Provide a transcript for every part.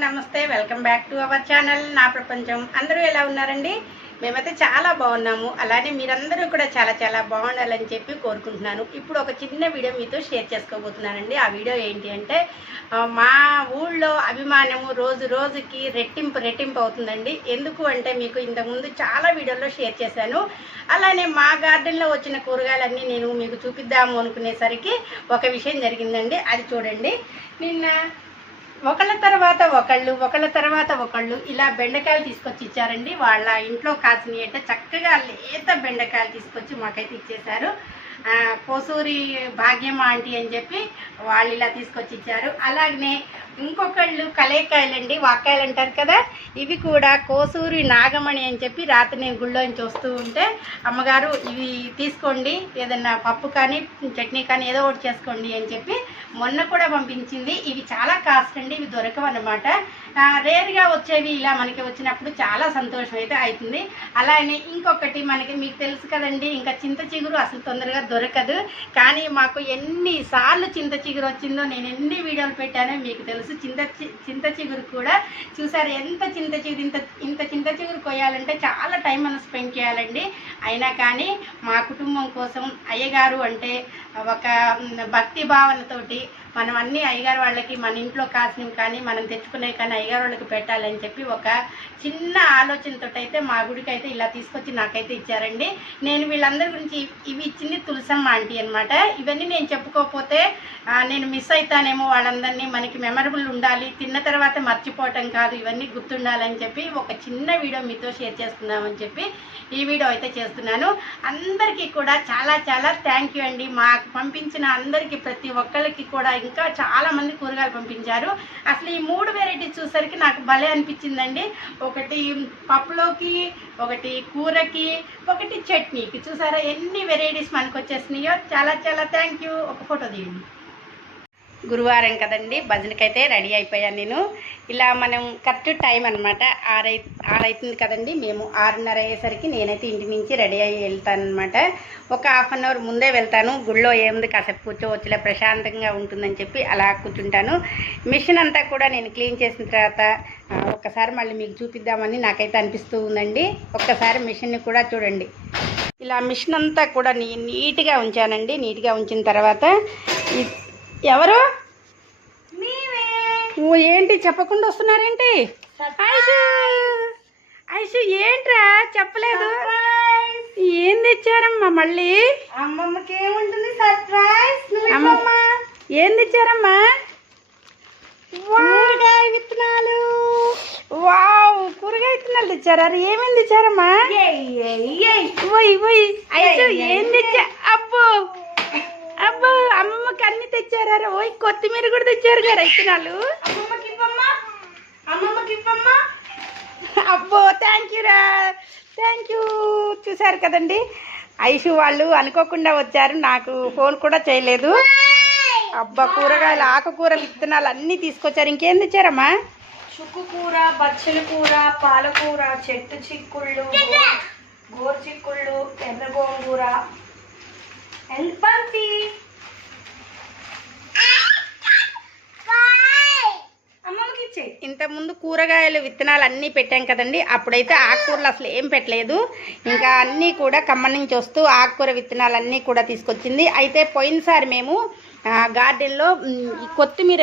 నమస్తే, welcome back to our channel నా ప్రపంచం. అందరూ ఎలా ఉన్నారండి? మేమైతే చాలా బాగున్నాము. అలానే మీరందరూ కూడా చాలా చాలా బాగుండాలని చెప్పి కోరుకుంటున్నాను. ఇప్పుడు ఒక చిన్న వీడియో మీతో షేర్ చేసుకోబోతున్నానండి. ఆ వీడియో ఏంటి అంటే, మా ఊళ్ళో అభిమానము రోజు రోజుకి రెట్టింపు అవుతుందండి. ఎందుకు అంటే, మీకు ఇంతకుముందు చాలా వీడియోల్లో షేర్ చేశాను. అలానే మా గార్డెన్లో వచ్చిన కూరగాయలన్నీ నేను మీకు చూపిద్దాము అనుకునేసరికి ఒక విషయం జరిగిందండి. అది చూడండి. నిన్న ఒకళ్ళ తర్వాత ఒకళ్ళు ఇలా బెండకాయలు తీసుకొచ్చి ఇచ్చారండి. వాళ్ళ ఇంట్లో కాసినవి అంటే చక్కగా లేత బెండకాయలు తీసుకొచ్చి మాకైతే ఇచ్చేశారు. కోసూరి భాగ్యం ఆంటీ అని చెప్పి వాళ్ళు ఇలా తీసుకొచ్చి ఇచ్చారు. అలాగనే ఇంకొకళ్ళు కలేకాయలండి, వాక్కాయలు అంటారు కదా, ఇవి కూడా కోసూరి నాగమణి అని చెప్పి రాత్రి నేను గుళ్ళోంచి వస్తూ ఉంటే, అమ్మగారు ఇవి తీసుకోండి, ఏదన్నా పప్పు కానీ చట్నీ కానీ ఏదో ఒకటి చేసుకోండి అని చెప్పి మొన్న కూడా పంపించింది. ఇవి చాలా కాస్ట్ అండి, ఇవి దొరకవు అన్నమాట. రేర్గా వచ్చేవి ఇలా మనకి వచ్చినప్పుడు చాలా సంతోషం అయితే అవుతుంది. అలానే ఇంకొకటి మనకి మీకు తెలుసు కదండి, ఇంకా చింత చిగురు అసలు తొందరగా దొరకదు. కానీ మాకు ఎన్నిసార్లు చింత చిగురు వచ్చిందో, నేను ఎన్ని వీడియోలు పెట్టానో మీకు తెలుసు. చింత చిగురు కూడా చూసారు, ఎంత చింత చిగురు, ఇంత చింత చిగురు కొయ్యాలంటే చాలా టైం మనం స్పెండ్ చేయాలండి. అయినా కానీ మా కుటుంబం కోసం అయ్యగారు అంటే ఒక భక్తి భావనతోటి మనం అన్నీ అయ్యగారు వాళ్ళకి, మన ఇంట్లో కాసినవి కానీ మనం తెచ్చుకునే కానీ అయ్యగారు వాళ్ళకి పెట్టాలని చెప్పి ఒక చిన్న ఆలోచనతో అయితే మా గుడికి అయితే ఇలా తీసుకొచ్చి నాకైతే ఇచ్చారండి. నేను వీళ్ళందరి గురించి ఇవి ఇచ్చింది తులసమ్మ ఆంటీ అనమాట. ఇవన్నీ నేను చెప్పుకోకపోతే నేను మిస్ అవుతానేమో వాళ్ళందరినీ. మనకి మెమరబుల్ ఉండాలి, తిన్న తర్వాత మర్చిపోవటం కాదు, ఇవన్నీ గుర్తుండాలని చెప్పి ఒక చిన్న వీడియో మీతో షేర్ చేసుకుందామని చెప్పి ఈ వీడియో అయితే చేస్తున్నాను. అందరికీ కూడా చాలా చాలా థ్యాంక్ యూ అండి. మాకు పంపించిన అందరికీ, ప్రతి ఒక్కరికి కూడా ఇంకా చాలామంది కూరగాయలు పంపించారు. అసలు ఈ 3 వెరైటీస్ చూసరికి నాకు భలే అనిపించిందండి. ఒకటి పప్పులోకి, ఒకటి కూరకి, ఒకటి చట్నీకి. చూసారా ఎన్ని వెరైటీస్ మనకు వచ్చేసినాయో. చాలా చాలా థ్యాంక్ యూ. ఒక ఫోటో తీయండి. గురువారం కదండి, భజనకైతే రెడీ అయిపోయాను నేను. ఇలా మనం కరెక్ట్ టైం అనమాట, 6 అవుతుంది కదండి. మేము 6:30 అయ్యేసరికి నేనైతే ఇంటి నుంచి రెడీ అయ్యి వెళ్తాను అనమాట. ఒక హాఫ్ అన్ అవర్ ముందే వెళ్తాను. గుళ్ళో ఏముంది, కాసేపు కూర్చోవచ్చులే, ప్రశాంతంగా ఉంటుందని చెప్పి అలా కూర్చుంటాను. మిషన్ అంతా కూడా నేను క్లీన్ చేసిన తర్వాత ఒక్కసారి మళ్ళీ మీకు చూపిద్దామని నాకైతే అనిపిస్తూ ఉందండి. ఒక్కసారి మిషన్ని కూడా చూడండి. ఇలా మిషన్ అంతా కూడా నీట్గా ఉంచానండి. నీట్గా ఉంచిన తర్వాత ఎవరు ఏంటి చెప్పకుండా వస్తున్నారేంటి? ఐషు ఐషు ఏంట్రా చెప్పలేదు? ఏం తెచ్చారమ్మా మళ్ళీ? అమ్మమ్మకి ఏముంటుంది సర్ప్రైజ్. ఏం తెచ్చారమ్మా? కూరగాయ విత్తనాలు. వావ్, కూరగాయ విత్తనాలు తెచ్చారా? ఏమేమి తెచ్చారమ్మా? ఐషు ఏం తెచ్చా? అబ్బో అబ్బో, అమ్మమ్మకి అన్ని తెచ్చారా? ఓయ్, కొత్తిమీర కూడా తెచ్చారు కదా విత్తనాలు. అమ్మమ్మకి ఇవ్వమ్మా. అబ్బో, థ్యాంక్ యూ రా, థ్యాంక్ యూ. చూసారు కదండి, ఐషు వాళ్ళు అనుకోకుండా వచ్చారు, నాకు ఫోన్ కూడా చేయలేదు. అబ్బా, కూరగాయలు, ఆకుకూర విత్తనాలు అన్నీ తీసుకొచ్చారు. ఇంకేం తెచ్చారమ్మా? చుక్కు కూర, బచ్చల కూర, పాలకూర, చెట్టు చిక్కుళ్ళు, గోరు చిక్కుళ్ళు, ఎర్ర గోంగూర, బంతి. అమ్మమ్మకి ఇచ్చే. ఇంతకుముందు కూరగాయలు విత్తనాలు అన్నీ పెట్టాం కదండి, అప్పుడైతే ఆకుకూరలు అసలు ఏం పెట్టలేదు. ఇంకా అన్నీ కూడా ఖమ్మం నుంచి వస్తూ ఆకుకూర విత్తనాలు అన్నీ కూడా తీసుకొచ్చింది. అయితే పోయినసారి మేము గార్డెన్లో ఈ కొత్తిమీర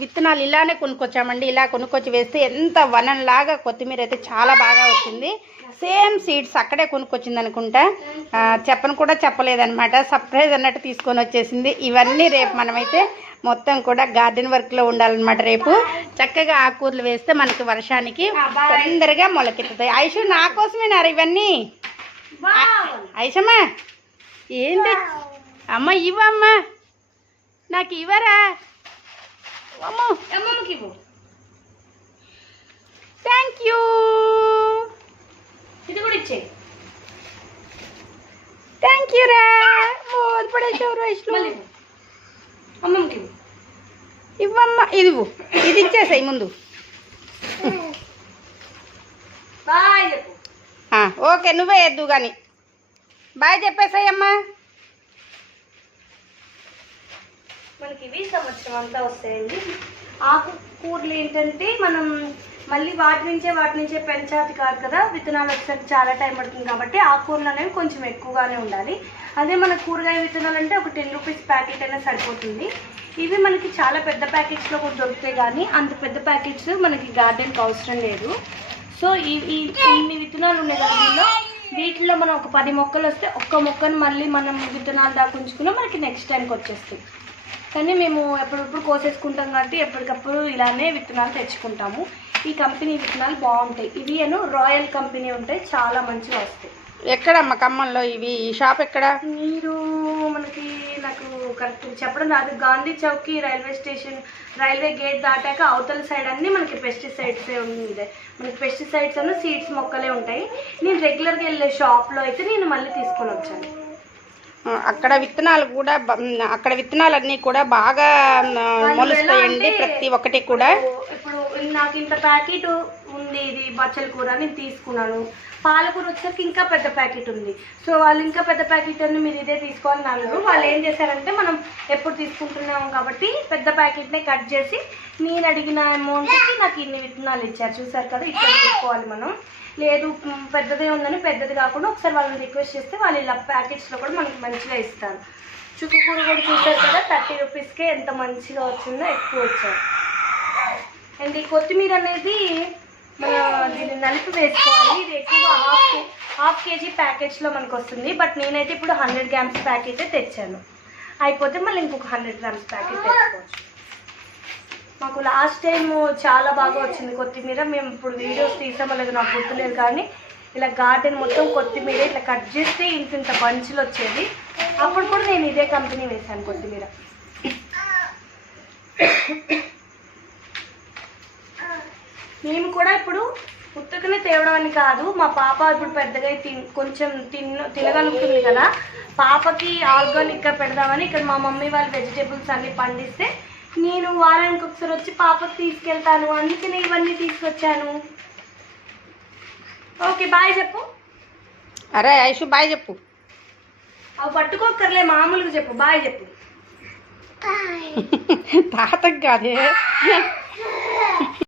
విత్తనాలు ఇలానే కొనుక్కొచ్చామండి. ఇలా కొనుక్కొచ్చి వేస్తే ఎంత వనంలాగా కొత్తిమీర అయితే చాలా బాగా వచ్చింది. సేమ్ సీడ్స్ అక్కడే కొనుక్కొచ్చింది అనుకుంటా, చెప్పను కూడా చెప్పలేదన్నమాట. సర్ప్రైజ్ అన్నట్టు తీసుకొని వచ్చేసింది. ఇవన్నీ రేపు మనమైతే మొత్తం కూడా గార్డెన్ వర్క్లో ఉండాలన్నమాట. రేపు చక్కగా ఆకుకూరలు వేస్తే మనకి వర్షానికి తొందరగా మొలకెత్తుతాయి. ఐషు నా కోసమేనారా ఇవన్నీ? ఐషమ్మా ఏంటి అమ్మ? ఇవ్వమ్మా, నాకు ఇవ్వరా? అమ్మమ్మకి ఇవ్వు. Thank you. ఇది కూడా ఇచ్చే. థ్యాంక్ యూ రా. పడేసావు వైష్ణవ్. అమ్మమ్మకి ఇవ్వు. ఇవ్వమ్మా, ఇది ఇది ఇచ్చేసాయి ముందు. బాయ్ చెప్పు. ఓకే, నువ్వే ఎద్దు కానీ బాయ్ చెప్పేసాయమ్మా. మనకి ఇవి సంవత్సరం అంతా వస్తాయండి. ఆకు కూరలు ఏంటంటే మనం మళ్ళీ వాటి నుంచే పెంచాది కాదు కదా, విత్తనాలు వచ్చేసరికి చాలా టైం పడుతుంది కాబట్టి ఆకుకూరలు అనేవి కొంచెం ఎక్కువగానే ఉండాలి. అదే మన కూరగాయ విత్తనాలు అంటే ఒక 10 రూపీస్ ప్యాకెట్ అయినా సరిపోతుంది. ఇవి మనకి చాలా పెద్ద ప్యాకెట్స్లో కూడా దొరుకుతాయి, కానీ అంత పెద్ద ప్యాకెట్స్ మనకి గార్డెన్కి అవసరం లేదు. సో ఇన్ని విత్తనాలు ఉన్నాయి కదా, వీటిలో మనం ఒక 10 మొక్కలు వస్తే ఒక్క మొక్కను మళ్ళీ మనం విత్తనాలు దాకుంచుకున్నా మనకి నెక్స్ట్ టైంకి వచ్చేస్తాయి. కానీ మేము ఎప్పుడప్పుడు కోసేసుకుంటాం కాబట్టి ఎప్పటికప్పుడు ఇలానే విత్తనాలు తెచ్చుకుంటాము. ఈ కంపెనీ విత్తనాలు బాగుంటాయి. ఇవి రాయల్ కంపెనీ ఉంటాయి, చాలా మంచిగా వస్తాయి. ఎక్కడమ్మా ఖమ్మంలో ఇవి? ఈ షాప్ ఎక్కడ? మీరు నాకు కరెక్ట్ చెప్పడం రాదు. గాంధీ చౌక్కి రైల్వే స్టేషన్, రైల్వే గేట్ దాటాక అవతల సైడ్ అన్నీ మనకి పెస్టిసైడ్సే ఉంది. మనకి పెస్టిసైడ్స్ అన్న సీడ్స్ మొక్కలే ఉంటాయి. నేను రెగ్యులర్గా వెళ్ళే షాప్లో అయితే నేను మళ్ళీ తీసుకొని వచ్చాను. అక్కడ విత్తనాలు కూడా అక్కడ విత్తనాలన్నీ కూడా బాగా మొలుస్తాయండి, ప్రతి ఒక్కటి కూడా. ఇప్పుడు నాకు ఇంత ప్యాకెట్ ఉంది, ఇది బచ్చల కూర నేను తీసుకున్నాను. పాలకూర వచ్చేసరికి ఇంకా పెద్ద ప్యాకెట్ ఉంది. సో వాళ్ళు ఇంకా పెద్ద ప్యాకెట్ అని మీరు ఇదే తీసుకోవాలని అన్నారు. వాళ్ళు ఏం చేశారంటే మనం ఎప్పుడు తీసుకుంటున్నాము కాబట్టి పెద్ద ప్యాకెట్నే కట్ చేసి నేను అడిగిన అమౌంట్కి నాకు ఇన్ని విత్తనాలు ఇచ్చారు. చూసారు కదా, ఇట్లా తీసుకోవాలి మనం. లేదు పెద్దదే ఉందని పెద్దది కాకుండా ఒకసారి వాళ్ళని రిక్వెస్ట్ చేస్తే వాళ్ళు ఇలా ప్యాకెట్స్లో కూడా మనకి మంచిగా ఇస్తారు. చుక్కకూర కూడా చూసారు కదా, 30 రూపీస్కే ఎంత మంచిగా వచ్చిందో, ఎక్కువ వచ్చారు. అండ్ ఈ కొత్తిమీర అనేది దీన్ని నలిపి వేసుకోవాలి. ఇది ఎక్కువగా హాఫ్ కేజీ ప్యాకెట్స్లో మనకు వస్తుంది. బట్ నేనైతే ఇప్పుడు 100 గ్రామ్స్ ప్యాకెటే తెచ్చాను. అయిపోతే మళ్ళీ ఇంకొక 100 గ్రామ్స్ ప్యాకెట్ తెచ్చుకోవచ్చు. మాకు లాస్ట్ టైం చాలా బాగా వచ్చింది కొత్తిమీర. మేము ఇప్పుడు వీడియోస్ తీసామో లేదు నాకు గుర్తులేదు, కానీ ఇలా గార్డెన్ మొత్తం కొత్తిమీర ఇట్లా కట్ చేస్తే ఇంత బంచులు వచ్చేది. అప్పుడు కూడా నేను ఇదే కంపెనీ వేసాను కొత్తిమీర. మేము కూడా ఇప్పుడు పుత్తకనే తేవడం అని కాదు, మా పాప ఇప్పుడు పెద్దగా కొంచెం తినగలుగుతుంది కదా, పాపకి ఆర్గానిక్గా పెడదామని ఇక్కడ మా మమ్మీ వాళ్ళు వెజిటేబుల్స్ అన్నీ పండిస్తే నేను వారానికి ఒకసారి వచ్చి పాపకి తీసుకెళ్తాను, అందుకనే ఇవన్నీ తీసుకొచ్చాను. ఓకే బాయ్ చెప్పు. అరే ఐషు బాయ్ చెప్పు. అవి పట్టుకోకర్లే, మామూలుగా చెప్పు, బాయ్ చెప్పు. తాతకి కాదే.